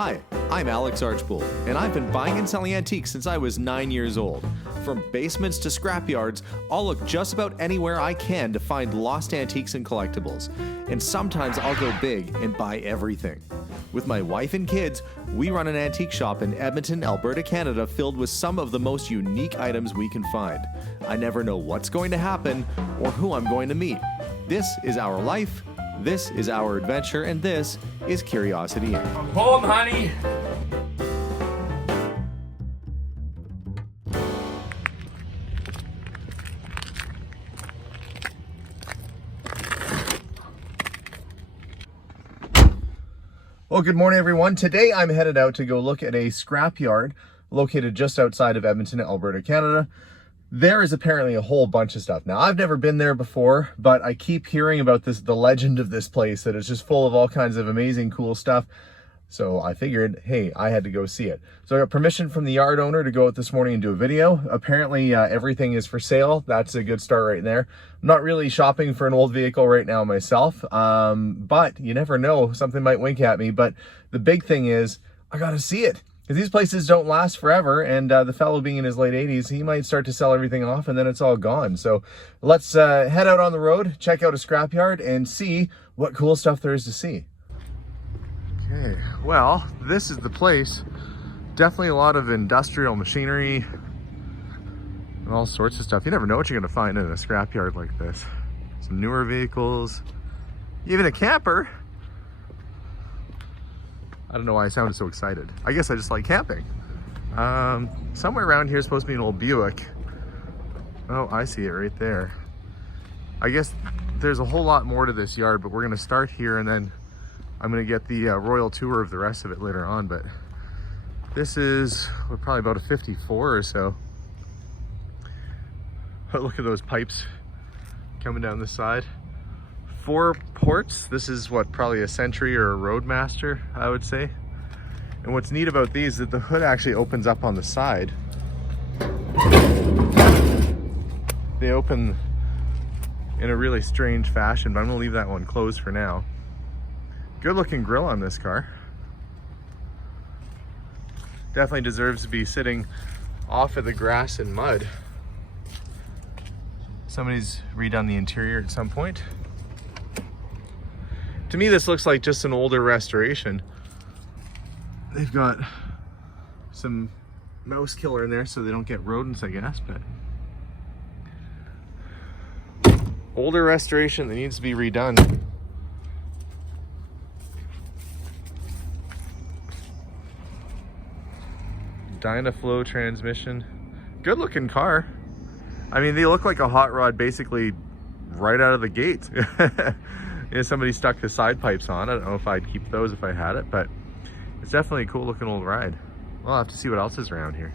Hi, I'm Alex Archbold, and I've been buying and selling antiques since I was 9 years old. From basements to scrapyards, I'll look just about anywhere I can to find lost antiques and collectibles. And sometimes I'll go big and buy everything. With my wife and kids, we run an antique shop in Edmonton, Alberta, Canada, filled with some of the most unique items we can find. I never know what's going to happen or who I'm going to meet. This is our life, this is our adventure, and this is Curiosity Inc. I'm home, honey. Well, good morning, everyone. Today I'm headed out to go look at a scrapyard located just outside of Edmonton, Alberta, Canada. There is apparently a whole bunch of stuff. Now, I've never been there before, but I keep hearing about the legend of this place, that it's just full of all kinds of amazing, cool stuff. So I figured, hey, I had to go see it. So I got permission from the yard owner to go out this morning and do a video. Apparently, everything is for sale. That's a good start right there. I'm not really shopping for an old vehicle right now myself, but you never know, something might wink at me. But the big thing is, I gotta see it. Because these places don't last forever, and the fellow being in his late 80s, he might start to sell everything off and then it's all gone. So let's head out on the road, check out a scrapyard, and see what cool stuff there is to see. Okay, well, this is the place. Definitely a lot of industrial machinery and all sorts of stuff. You never know what you're gonna find in a scrapyard like this. Some newer vehicles, even a camper. I don't know why I sounded so excited. I guess I just like camping. Somewhere around here is supposed to be an old Buick. Oh, I see it right there. I guess there's a whole lot more to this yard, but we're gonna start here and then I'm gonna get the royal tour of the rest of it later on. But this is probably about a 54 or so. But look at those pipes coming down this side. 4 ports. This is what, probably a Century or a Roadmaster, I would say. And what's neat about these is that the hood actually opens up on the side. They open in a really strange fashion, but I'm gonna leave that one closed for now. Good looking grill on this car. Definitely deserves to be sitting off of the grass and mud. Somebody's redone the interior at some point. To me, this looks like just an older restoration. They've got some mouse killer in there so they don't get rodents, I guess, but older restoration that needs to be redone. Dynaflow transmission. Good looking car. I mean, they look like a hot rod basically right out of the gate. You know, somebody stuck the side pipes on. I don't know if I'd keep those if I had it, but it's definitely a cool looking old ride. Well, I'll have to see what else is around here.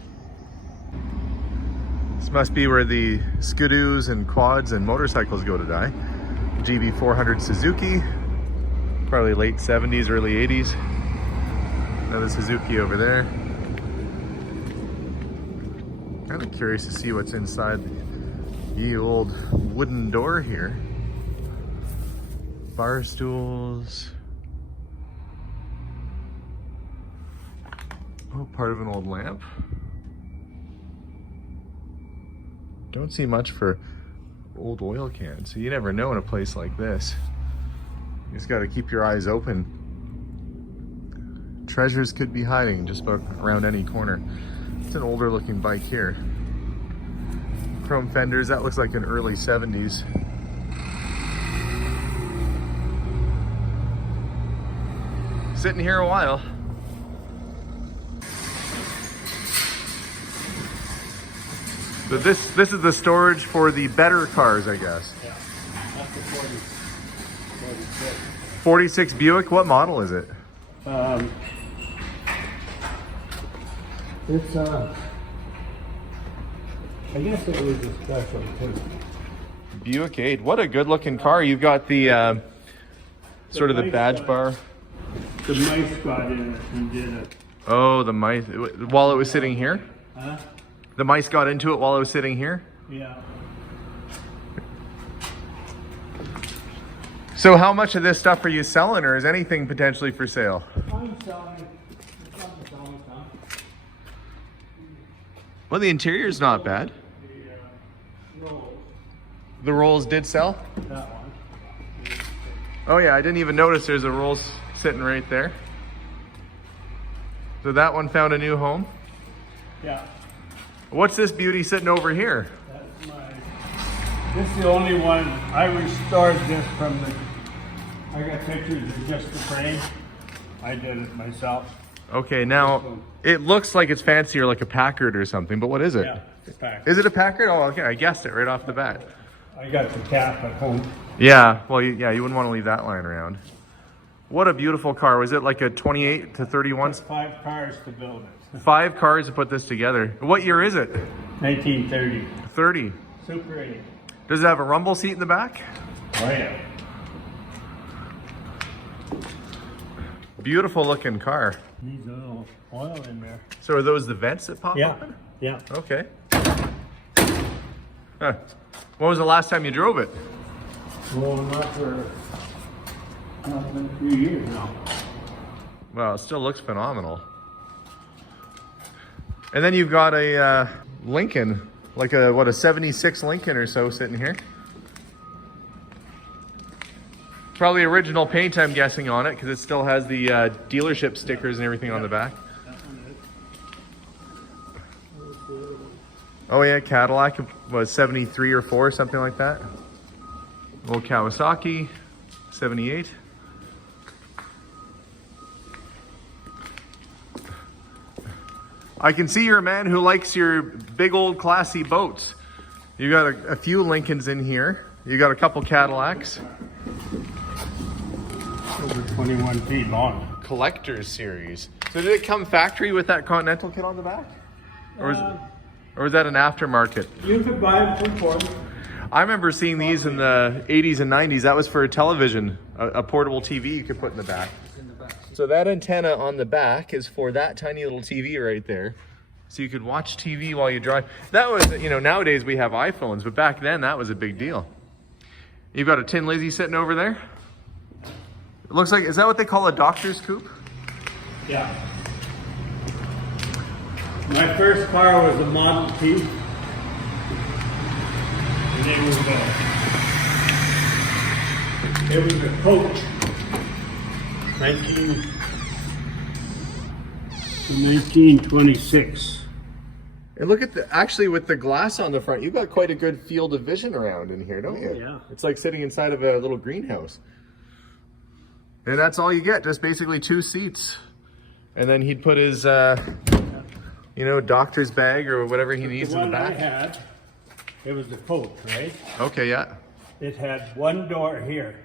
This must be where the skidoos and quads and motorcycles go to die. GB400 Suzuki, probably late 70s, early 80s. Another Suzuki over there. Kind of curious to see what's inside the old wooden door here. Bar stools. Oh, part of an old lamp. Don't see much for old oil cans, so you never know in a place like this. You just got to keep your eyes open. Treasures could be hiding just about around any corner. It's an older looking bike here. Chrome fenders, that looks like an early 70s. Sitting here a while. So this is the storage for the better cars, I guess. Yeah, that's the 46. 46 Buick, what model is it? It's I guess it was a special too. Buick 8, what a good looking car. You've got the sort of the badge bar. The mice got in it and did it. Oh, the mice, while it was sitting here? Huh? The mice got into it while it was sitting here? Yeah. So how much of this stuff are you selling, or is anything potentially for sale? I'm selling Well, the interior's not bad. The rolls did sell? That one. Oh yeah, I didn't even notice there's a rolls sitting right there. So that one found a new home. Yeah. What's this beauty sitting over here? That's this is the only one. I restored this from the, I got pictures of just the frame. I did it myself. Okay, now it looks like it's fancier, like a Packard or something, but what is it? Yeah, it's Packard. Is it a Packard? Oh, okay, I guessed it right off the bat. I got the cap at home. Yeah, well, yeah, you wouldn't want to leave that lying around. What a beautiful car. Was it like a 28 to 31? 5 cars to build it. 5 cars to put this together. What year is it? 1930. 30. Super 8. Does it have a rumble seat in the back? Oh yeah. Beautiful looking car. Needs a little oil in there. So are those the vents that pop Yeah. open? Yeah. Okay. Huh. When was the last time you drove it? Well, not for been a few years now. Well, it still looks phenomenal. And then you've got a Lincoln, like a 76 Lincoln or so sitting here. Probably original paint, I'm guessing, on it, because it still has the dealership stickers and everything on the back. Oh yeah, Cadillac was 73 or 4, something like that. Old Kawasaki, 78. I can see you're a man who likes your big old classy boats. You got a few Lincolns in here. You got a couple Cadillacs. Over 21 feet long. Collector's series. So did it come factory with that Continental kit on the back? Or was that an aftermarket? You could buy them from Ford. I remember seeing these in the 80s and 90s. That was for a television, a portable TV you could put in the back. So that antenna on the back is for that tiny little TV right there. So you could watch TV while you drive. That was, you know, nowadays we have iPhones, but back then that was a big deal. You've got a Tin Lizzie sitting over there. It looks like, is that what they call a doctor's coupe? Yeah. My first car was a Model T. And it was a coach. 1926. And look at actually with the glass on the front, you've got quite a good field of vision around in here, don't you? Yeah. It's like sitting inside of a little greenhouse. And that's all you get, just basically 2 seats. And then he'd put his, you know, doctor's bag or whatever he needs in the back. The one I had, it was a coach, right? Okay, yeah. It had one door here.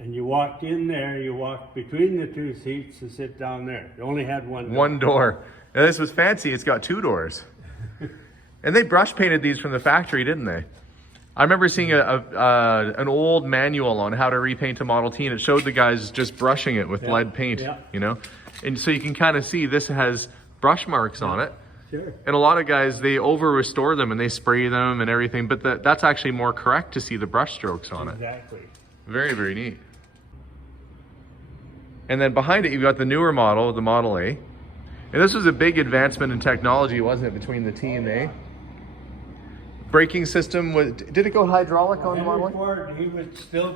And you walked in there, you walked between the 2 seats to sit down there. You only had one door. One door. And this was fancy, it's got 2 doors. And they brush painted these from the factory, didn't they? I remember seeing an old manual on how to repaint a Model T, and it showed the guys just brushing it with lead paint, you know? And so you can kind of see this has brush marks on it. Sure. And a lot of guys, they over-restore them and they spray them and everything, but that's actually more correct to see the brush strokes on it. Exactly. Very, very neat. And then behind it, you've got the newer model, the Model A. And this was a big advancement in technology, wasn't it, between the T and the A? Braking system, did it go hydraulic on the Model A? Ford, he would still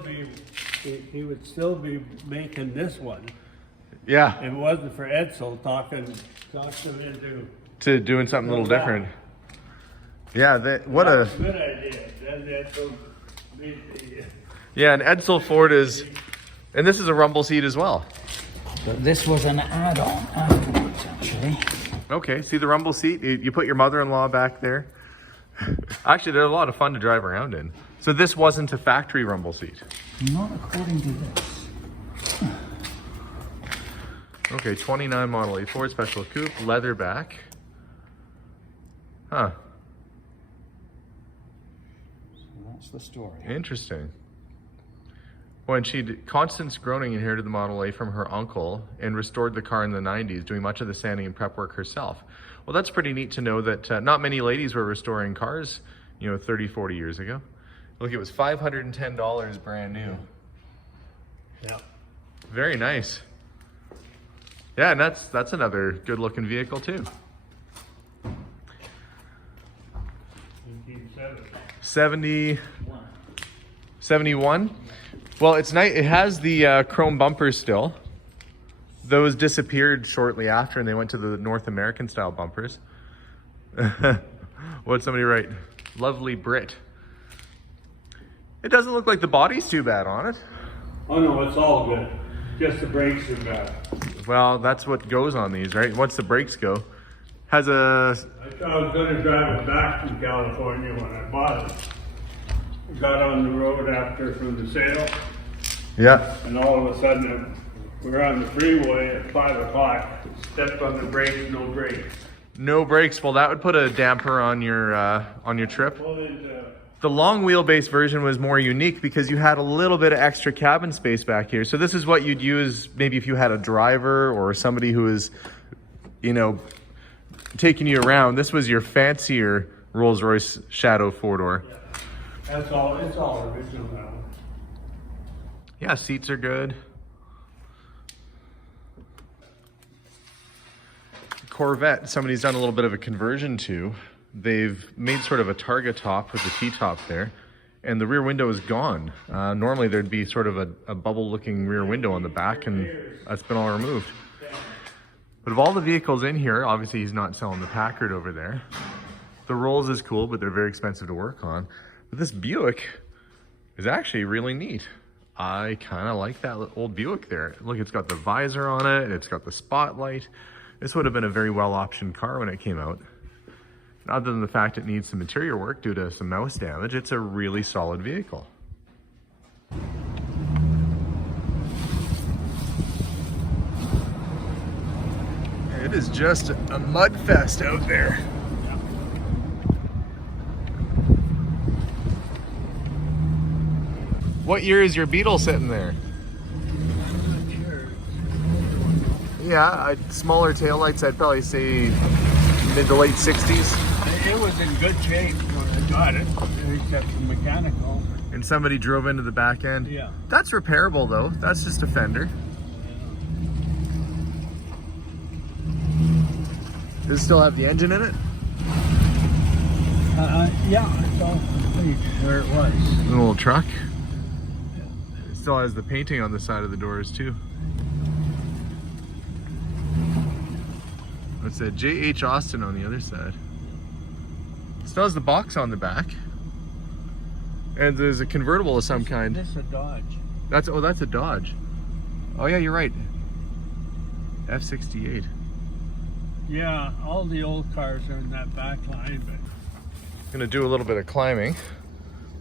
be making this one. Yeah. If it wasn't for Edsel talking him into To doing something a little different. Yeah, what a good idea. Edsel made the, yeah, and Edsel Ford is, and this is a rumble seat as well. So this was an add-on afterwards, actually. Okay, see the rumble seat? You put your mother-in-law back there. Actually, they're a lot of fun to drive around in. So this wasn't a factory rumble seat? Not according to this. Okay, 29 Model A Ford Special Coupe, leather back. Huh, So that's the story. interesting. When Constance Groening inherited the Model A from her uncle and restored the car in the 90s, doing much of the sanding and prep work herself. Well, that's pretty neat to know that not many ladies were restoring cars, 30, 40 years ago. Look, it was $510 brand new. yeah. Very nice. Yeah, and that's another good looking vehicle too. 1970. 71. Well, it's nice. It has the chrome bumpers still. Those disappeared shortly after, and they went to the North American style bumpers. What'd somebody write? Lovely Brit. It doesn't look like the body's too bad on it. Oh no, it's all good. Just the brakes are bad. Well, that's what goes on these, right? Once the brakes go, has a. I thought I was going to drive it back from California when I bought it. Got on the road after from the sale, Yeah. and all of a sudden we're on the freeway at 5 o'clock. Stepped on the brakes, no brakes. No brakes. Well, that would put a damper on your trip. Pulled into The long wheelbase version was more unique because you had a little bit of extra cabin space back here. So this is what you'd use maybe if you had a driver or somebody who is, you know, taking you around. This was your fancier Rolls-Royce Shadow 4-door. That's all. It's all original now. Yeah, seats are good. Corvette, somebody's done a little bit of a conversion to. They've made sort of a Targa top with the T-top there, and the rear window is gone. Normally there'd be sort of a bubble-looking rear window on the back, and that's been all removed. But of all the vehicles in here, obviously he's not selling the Packard over there. The Rolls is cool, but they're very expensive to work on. But this Buick is actually really neat. I kind of like that old Buick there. Look, it's got the visor on it, it's got the spotlight. This would have been a very well-optioned car when it came out. Other than the fact it needs some interior work due to some mouse damage, it's a really solid vehicle. It is just a mud fest out there. What year is your Beetle sitting there? Yeah, smaller taillights, I'd probably say mid to late 60s. It was in good shape when I got it, except the mechanical. And somebody drove into the back end? Yeah. That's repairable though, that's just a fender. Does it still have the engine in it? Yeah, it's all complete where it was. A little truck? It still has the painting on the side of the doors too. What's that? J.H. Austin on the other side. Still has the box on the back. And there's a convertible of some kind. This is a Dodge. That's a Dodge. Oh yeah, you're right. F68. Yeah, all the old cars are in that back line, but Gonna do a little bit of climbing.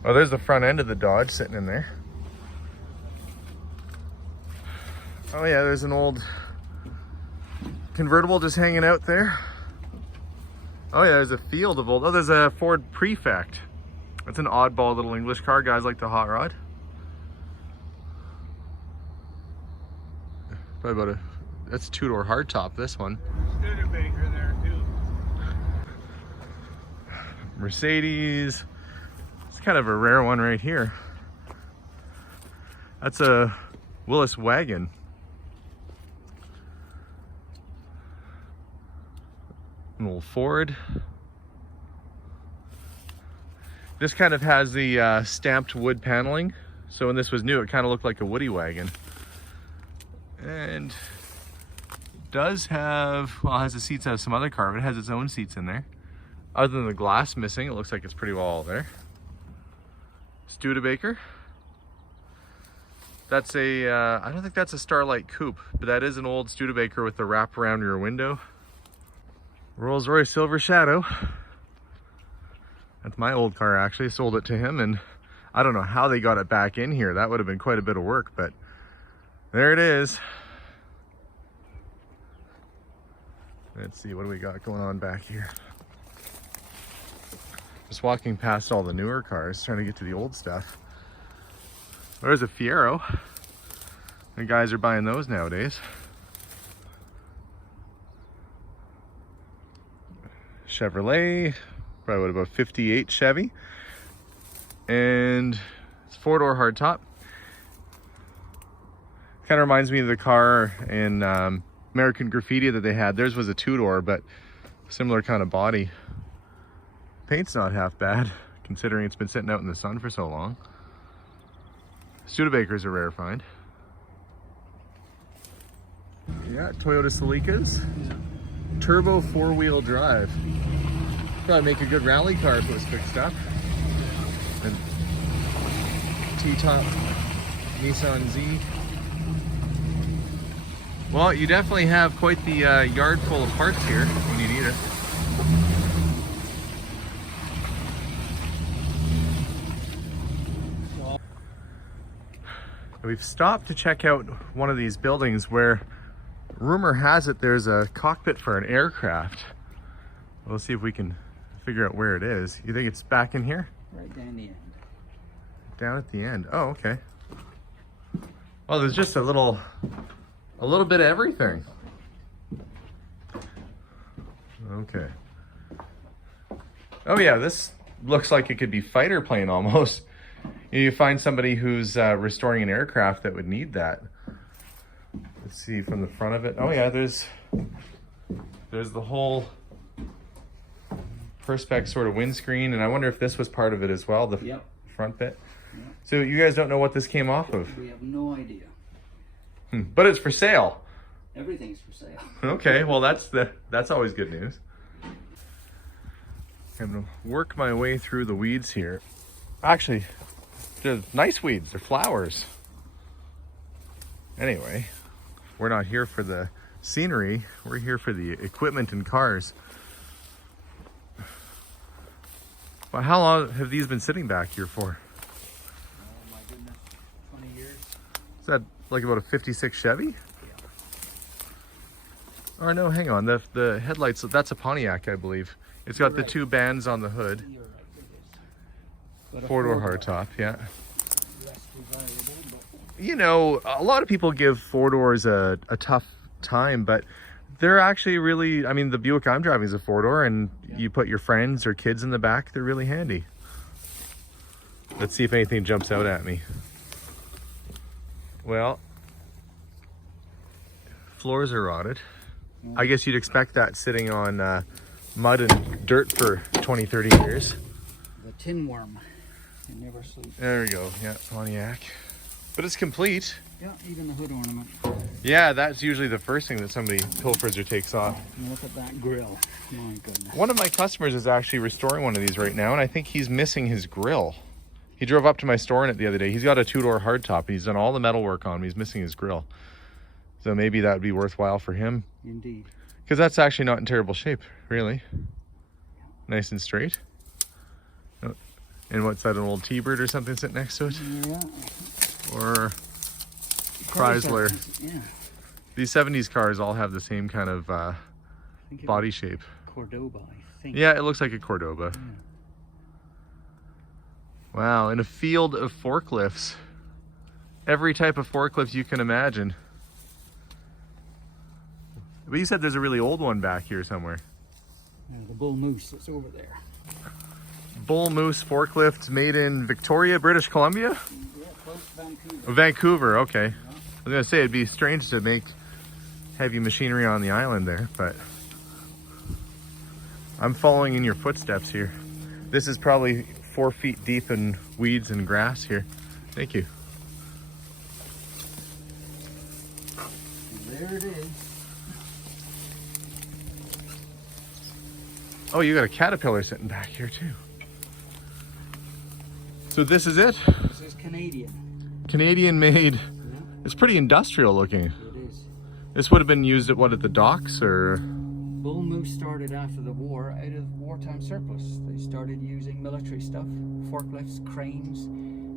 Oh, there's the front end of the Dodge sitting in there. Oh yeah, there's an old convertible just hanging out there. Oh yeah, there's a field of old, oh, there's a Ford Prefect. That's an oddball little English car. Guys like the hot rod. Probably about that's a two-door hardtop, this one. Studebaker there too. Mercedes. It's kind of a rare one right here. That's a Willis wagon. An old Ford. This kind of has the stamped wood paneling. So when this was new, it kind of looked like a Woody wagon. And it does have, well, it has the seats out of some other car, but it has its own seats in there. Other than the glass missing, it looks like it's pretty well all there. Studebaker. That's a, I don't think that's a Starlight Coupe, but that is an old Studebaker with the wraparound rear window. Rolls-Royce Silver Shadow. That's my old car, actually. Sold it to him, and I don't know how they got it back in here. That would have been quite a bit of work, but there it is. Let's see, what do we got going on back here? Just walking past all the newer cars, trying to get to the old stuff. There's a Fiero. The guys are buying those nowadays. Chevrolet, probably what, about 58 Chevy. And it's 4-door hardtop. Kind of reminds me of the car in American Graffiti that they had. Theirs was a two-door, but similar kind of body. Paint's not half bad, considering it's been sitting out in the sun for so long. Studebaker's a rare find. Yeah, Toyota Celicas. Turbo 4-wheel drive. Probably make a good rally car if it was fixed up. And T-top Nissan Z. Well, you definitely have quite the yard full of parts here when you need it. We've stopped to check out one of these buildings where rumor has it there's a cockpit for an aircraft. We'll see if we can figure out where it is. You think it's back in here? Right down the end. Down at the end. Oh, okay. Well, there's just a little bit of everything. Okay. Oh yeah, this looks like it could be fighter plane almost. You find somebody who's restoring an aircraft that would need that. Let's see from the front of it. Oh yeah, there's the whole Perspex sort of windscreen, and I wonder if this was part of it as well, the front bit. Yep. So you guys don't know what this came off of? We have no idea. But it's for sale. Everything's for sale. Okay, well that's always good news. I'm gonna work my way through the weeds here. Actually, they're nice weeds, they're flowers. Anyway, we're not here for the scenery, we're here for the equipment and cars. Well, how long have these been sitting back here for? Oh my goodness, 20 years. Is that like about a 56 Chevy? Yeah. Or no, hang on, the headlights, that's a Pontiac, I believe. It's got the two bands on the hood. You're right, it is. Four-door hardtop, yeah. Less desirable, but You know, a lot of people give four-doors a tough time, but they're actually really, I mean, the Buick I'm driving is a four-door, and you put your friends or kids in the back, they're really handy. Let's see if anything jumps out at me. Well, floors are rotted. I guess you'd expect that sitting on mud and dirt for 20, 30 years. the tin worm, it never sleeps. There we go, yeah, Pontiac. But it's complete. Yeah, even the hood ornament. Yeah, that's usually the first thing that somebody pilfers or takes off. And look at that grill. My goodness. One of my customers is actually restoring one of these right now, and I think he's missing his grill. He drove up to my store in it the other day. He's got a two-door hardtop, and he's done all the metal work on him. He's missing his grill. So maybe that would be worthwhile for him. Indeed. Because that's actually not in terrible shape, really. Nice and straight. Oh, and what's that, an old T-Bird or something sitting next to it? Yeah. Or Chrysler. Yeah. These 70s cars all have the same kind of body shape. Cordoba, I think. Yeah, it looks like a Cordoba. Yeah. Wow, in a field of forklifts. Every type of forklift you can imagine. But you said there's a really old one back here somewhere. The bull moose that's over there. Bull Moose forklift made in Victoria, British Columbia? Yeah, close to Vancouver. Vancouver, okay. I was gonna say it'd be strange to make heavy machinery on the island there, but I'm following in your footsteps here. This is probably 4 feet deep in weeds and grass here. Thank you. And there it is. Oh, you got a Caterpillar sitting back here too. So this is it? This is Canadian. Canadian made. Yeah, It's pretty industrial looking. it is. This would have been used at what, at the docks or? Bull moose started after the war out of wartime surplus. They started using military stuff, forklifts, cranes.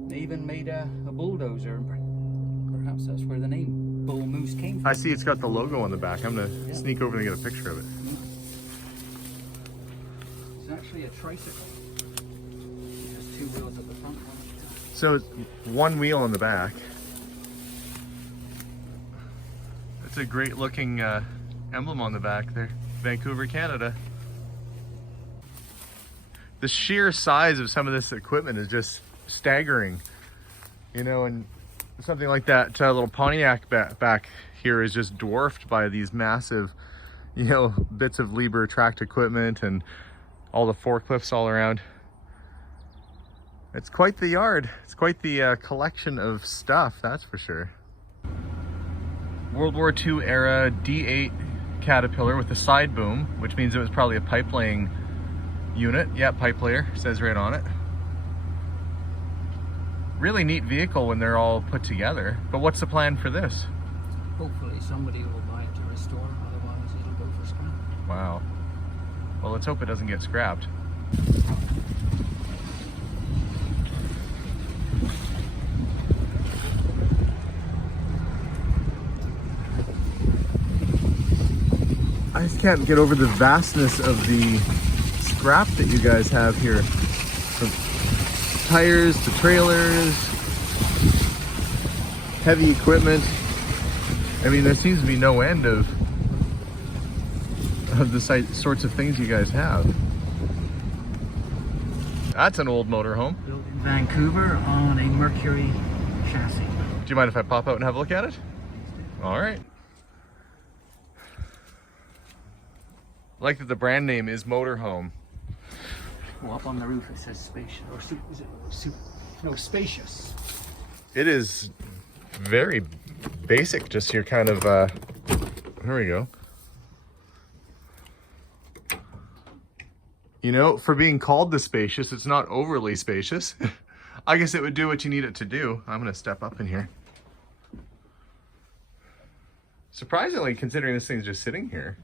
They even made a bulldozer. And perhaps that's where the name Bull Moose came from. I see it's got the logo on the back. I'm gonna sneak over and get a picture of it. It's actually a tricycle. It has two wheels at the front. One at the back. So it's one wheel on the back. It's a great looking emblem on the back there. Vancouver, Canada. The sheer size of some of this equipment is just staggering. You know, and something like that little Pontiac back here is just dwarfed by these massive, you know, bits of Lieber tracked equipment and all the forklifts all around. It's quite the yard. It's quite the collection of stuff, that's for sure. World War II era D8 Caterpillar with a side boom, which means it was probably a pipe laying unit. Yeah, pipe layer, says right on it. Really neat vehicle when they're all put together. But what's the plan for this? Hopefully somebody will buy it to restore, otherwise it'll go for scrap. Wow. Well, let's hope it doesn't get scrapped. I just can't get over the vastness of the scrap that you guys have here. From tires to trailers, heavy equipment. I mean, there seems to be no end of the sorts of things you guys have. That's an old motorhome. Built in Vancouver on a Mercury chassis. Do you mind if I pop out and have a look at it? All right. I like that the brand name is Motorhome. Well, up on the roof it says spacious, or is it no, spacious. It is very basic, just your kind of, here we go. You know, for being called the spacious, it's not overly spacious. I guess it would do what you need it to do. I'm gonna step up in here. Surprisingly, considering this thing's just sitting here.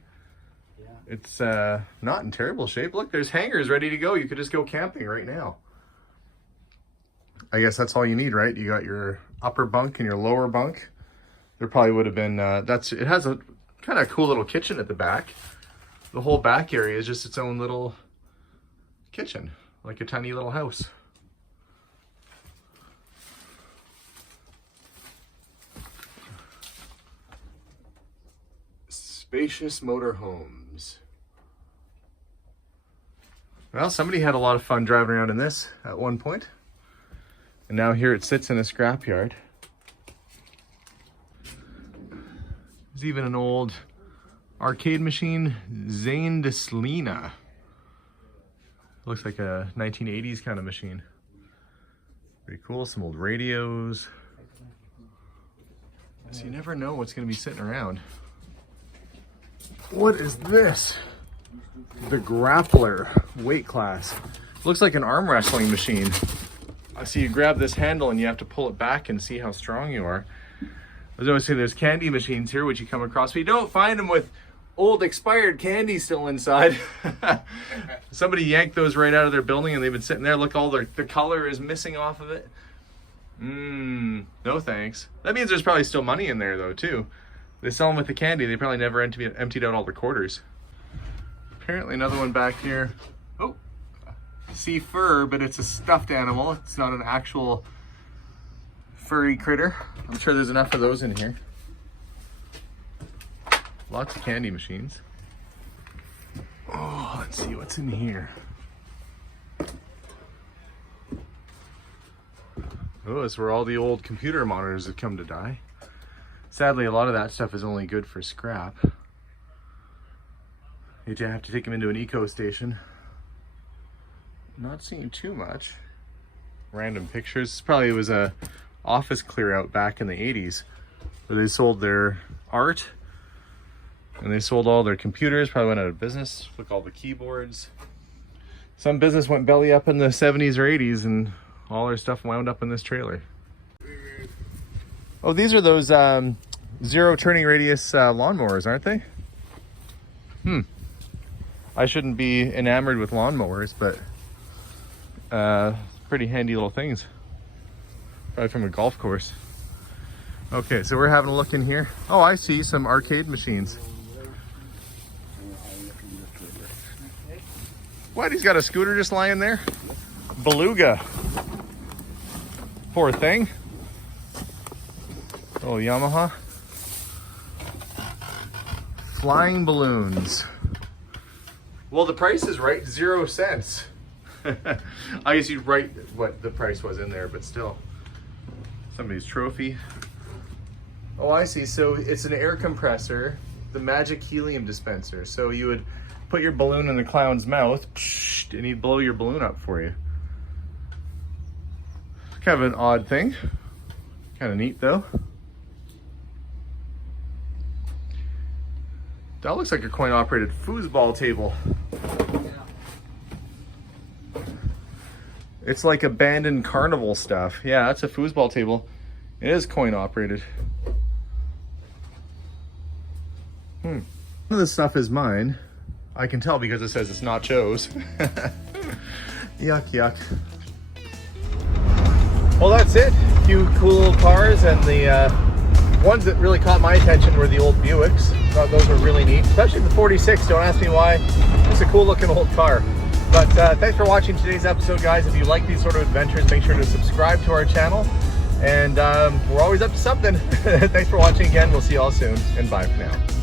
It's not in terrible shape. Look, there's hangars ready to go. You could just go camping right now. I guess that's all you need, right? You got your upper bunk and your lower bunk. There probably would have been, it has a kind of cool little kitchen at the back. The whole back area is just its own little kitchen, like a tiny little house. Spacious motorhomes. Well, somebody had a lot of fun driving around in this at one point. And now here it sits in a scrapyard. There's even an old arcade machine, Zane de Slina. Looks like a 1980s kind of machine. Pretty cool, some old radios. So you never know what's gonna be sitting around. What is this? The Grappler weight class. Looks like an arm wrestling machine. So you grab this handle and you have to pull it back and see how strong you are. I was always saying there's candy machines here, which you come across, but you don't find them with old expired candy still inside. Somebody yanked those right out of their building and they've been sitting there. Look, all the color is missing off of it. No thanks. That means there's probably still money in there though too. They sell them with the candy. They probably never emptied out all the quarters. Apparently another one back here. Oh, see fur, but it's a stuffed animal. It's not an actual furry critter. I'm sure there's enough of those in here. Lots of candy machines. Oh, let's see what's in here. Oh, that's where all the old computer monitors have come to die. Sadly, a lot of that stuff is only good for scrap. You'd have to take them into an eco station. Not seeing too much. Random pictures. This probably was a office clear out back in the 80s where they sold their art and they sold all their computers, probably went out of business. Look, all the keyboards. Some business went belly up in the 70s or 80s and all their stuff wound up in this trailer. Oh, these are those zero turning radius lawnmowers, aren't they? I shouldn't be enamored with lawnmowers, but pretty handy little things. Probably from a golf course. Okay, so we're having a look in here. Oh, I see some arcade machines. What, he's got a scooter just lying there? Beluga. Poor thing. Oh, Yamaha. Flying balloons. Well, the price is right, 0 cents. I guess you'd write what the price was in there, but still. Somebody's trophy. Oh, I see. So it's an air compressor, the magic helium dispenser. So you would put your balloon in the clown's mouth, and he'd blow your balloon up for you. Kind of an odd thing. Kind of neat though. That looks like a coin-operated foosball table. It's like abandoned carnival stuff. Yeah, that's a foosball table. It is coin-operated. None of this stuff is mine. I can tell because it says it's nachos. Yuck, yuck. Well, that's it. A few cool little cars, and the ones that really caught my attention were the old Buicks. Thought those were really neat, especially the 46. Don't ask me why. It's a cool looking old car. But thanks for watching today's episode, guys. If you like these sort of adventures, make sure to subscribe to our channel. And we're always up to something. Thanks for watching again. We'll see you all soon, and bye for now.